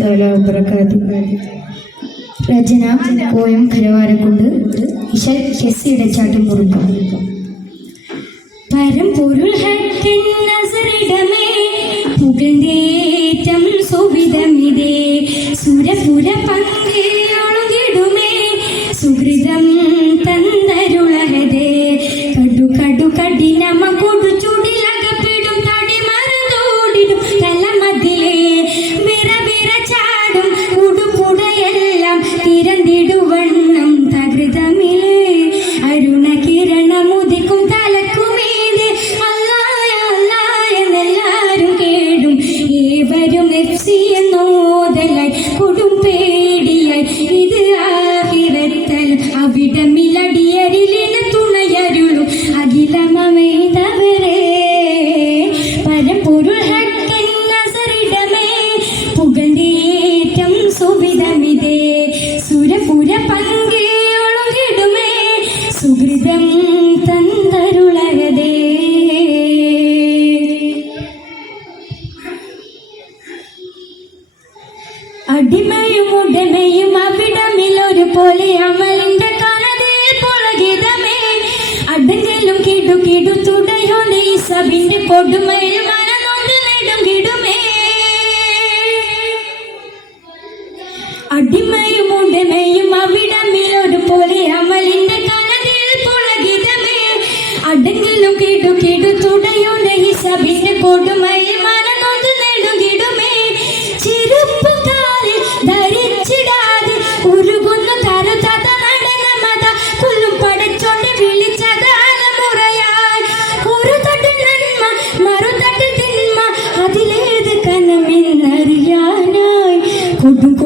തആല വബറകാതുഹു. രചന പോയം കരവാരക്കുണ്ട്. ഇശൽ പരം പരമ്പൊരുൾ ഹക്കിൻ നസറിടമേ പുകഴ്ന്നേറ്റം സുവിധമിതേ സുരപുര സുഹൃതം തന്നരുളഹതേ. കടു കടു കഠിനമ അവിടമിലടിയരിലിന് തുണയരുളും. അഖിലമേതവരെ പരമ്പൊരുൾ ഹക്കിൻ നസറിടമേ. പുകഴ്ന്നേറ്റം സുവിധമിതേ. സുരപുര പങ്കേയൊളുകിടുമേ സുഹൃതം അടിമയും ഉടമയും അവിടമിലൊരു പോലെ അമലിന്റെ കനതിൽ പുളകിതമേ. അടങ്കലും കിടു കിടു തുടയോ ഈ സബിന്റെ കൊടുമയിൽ മനനൊന്ന് നെടും അമലിന്റെ പുളകിതമേ. കിടു കിടു തുടയോ ഈ സബിന്റെ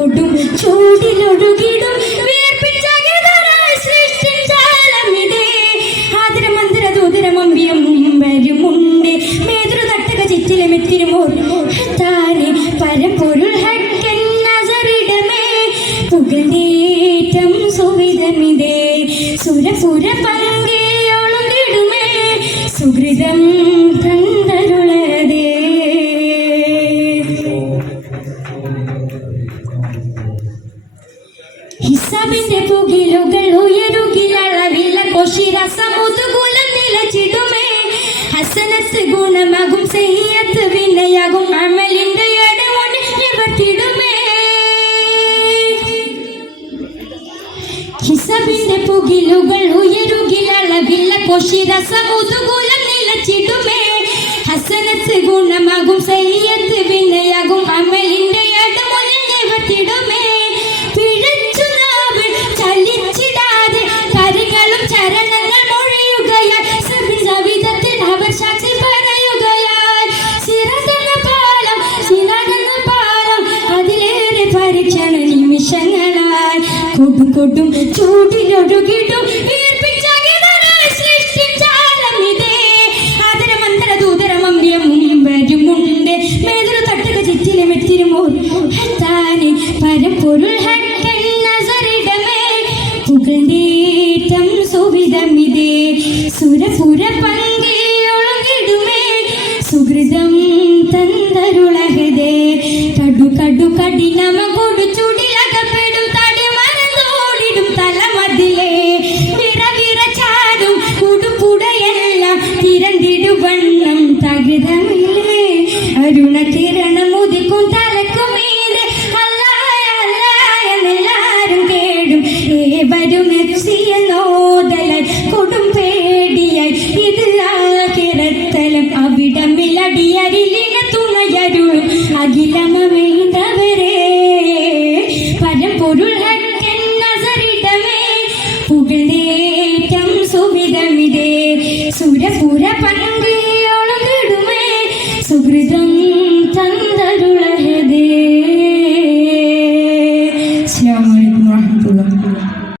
കൊടും ചൂടിലൊഴുകിടും. വരുമുണ്ട് മേതൃതട്ടക ചിറ്റിലമെത്തിരുമോർ താനെ പരപ്പൊരുൾ ഹക്കൻ നസറിടമേ. പുകഴ്ന്നേറ്റം സുവിധമിതേ. സുരപുര പങ്കേയൊളുകിടുമേ സുഹൃതം ഹിസാബിന്റെ പുകിലുകൾ ഉയരുകിലളവില്ല കൊഷിരസമുതുകുലം നിലച്ചിടുമേ. ഹസനത്ത് ഗുണമാകും സെയ്യത്ത് വിനയാകും അമലിന്റെ ഹിസബിന്റെ പുകിലുകൾ ഉയരുകിലളവില്ല കൊഷിരസമുതുകുലം നിലച്ചിടുമേ. ഹസനത്ത് ഗുണമാകും സെയ്യത്ത് വിനയാകും അമലിന്റെ എത്തിരുമോ താനെ പരപ്പൊരുൾ കടു കടു കഠിനമ കൊടു അടിയരിലിന തുണയരുൾ അഖിലമ വേണ്ടവരെ.